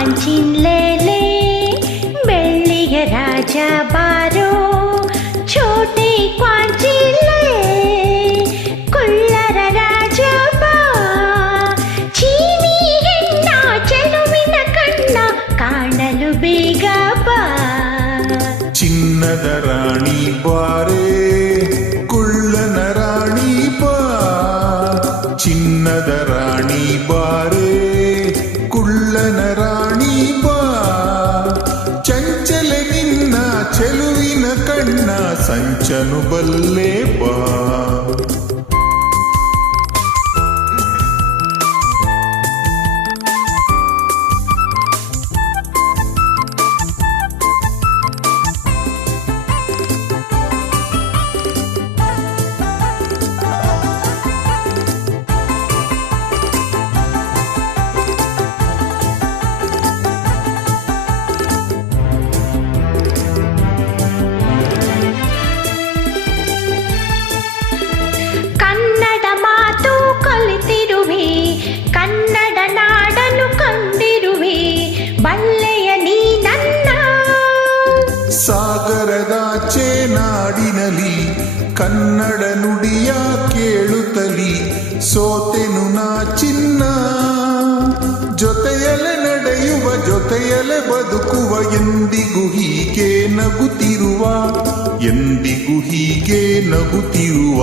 ಪಾಂಚಿನ್ಲೇಲೆ ಬೆಳ್ಳಿಯ ರಾಜ ಬಾರೋ ಛೋಟೆ ಕ್ವಾಂಚಿನ್ಲೆ ಕುಳ್ಳರ ರಾಜ ಬಾ ಚೀನಿ ಹೆಣ್ಣ ಚೆಲುವಿನ ಕಣ್ಣ ಕಾಣಲು ಬೇಗ ಬಾ ಚಿನ್ನದ ರಾಣಿ ಬಾರೆ ಕುಳ್ಳನ ರಾಣಿ ಬಾ ಚಿನ್ನದ ರಾಣಿ ಬಾರೆ ಚೆಲುವಿನ ಕಣ್ಣ ಸಂಚನು ಬಲ್ಲೆ ಬಾ ಕನ್ನಡ ನುಡಿಯ ಕೇಳುತ್ತಲಿ ಸೋತೆನು ನಾ ಚಿನ್ನ. ಜೊತೆಯಲೆ ನಡೆಯುವ ಜೊತೆಯಲೆ ಬದುಕುವ ಎಂದಿಗೂ ಹೀಗೆ ನಗುತ್ತಿರುವ ಎಂದಿಗೂ ಹೀಗೆ ನಗುತ್ತಿರುವ.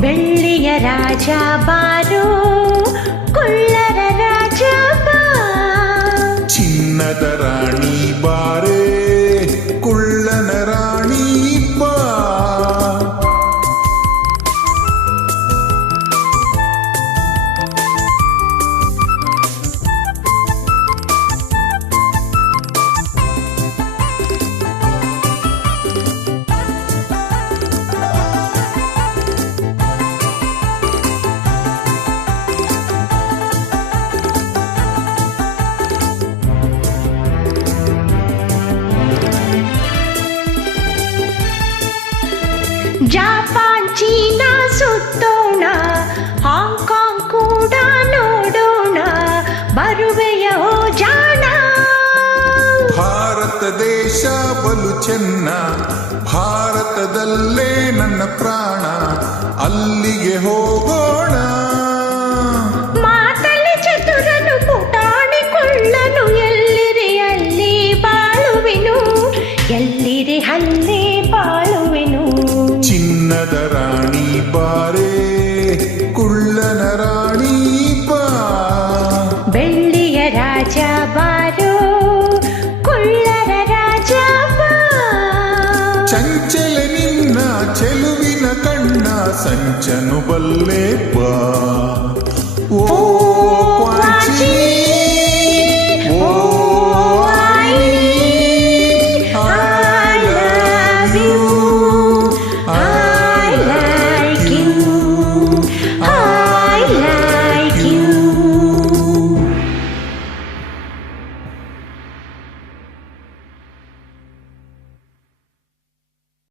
ಬೆಳ್ಳಿಯ ರಾಜ ಬಾರು ಕುಳ್ಳರ ರಾಜ ಚಿನ್ನದ ರಾಣಿ ಬಾರೆ ಜಪಾನ್, ಚೀನಾ ಸುತ್ತೋಣ. ಹಾಂಗ್ಕಾಂಗ್ ಕೂಡ ನೋಡೋಣ. ಬರುವೆಯ ಓ ಜಾಣ. ಭಾರತ ದೇಶ ಬಲು ಚೆನ್ನ. ಭಾರತದಲ್ಲೇ ನನ್ನ ಪ್ರಾಣ. ಅಲ್ಲಿಗೆ ಹೋಗೋಣ ಕುಳ್ಳನ ರಾಣಿ ಬಾ ಬೆಳ್ಳಿಯ ರಾಜ ಬಾರೋ ಕುಳ್ಳರ ರಾಜ ಬಾ ಚಂಚಲ ನಿನ್ನ ಚೆಲುವಿನ ಕಣ್ಣ ಸಂಚನು ಬಲ್ಲೆ ಬಾ ಓ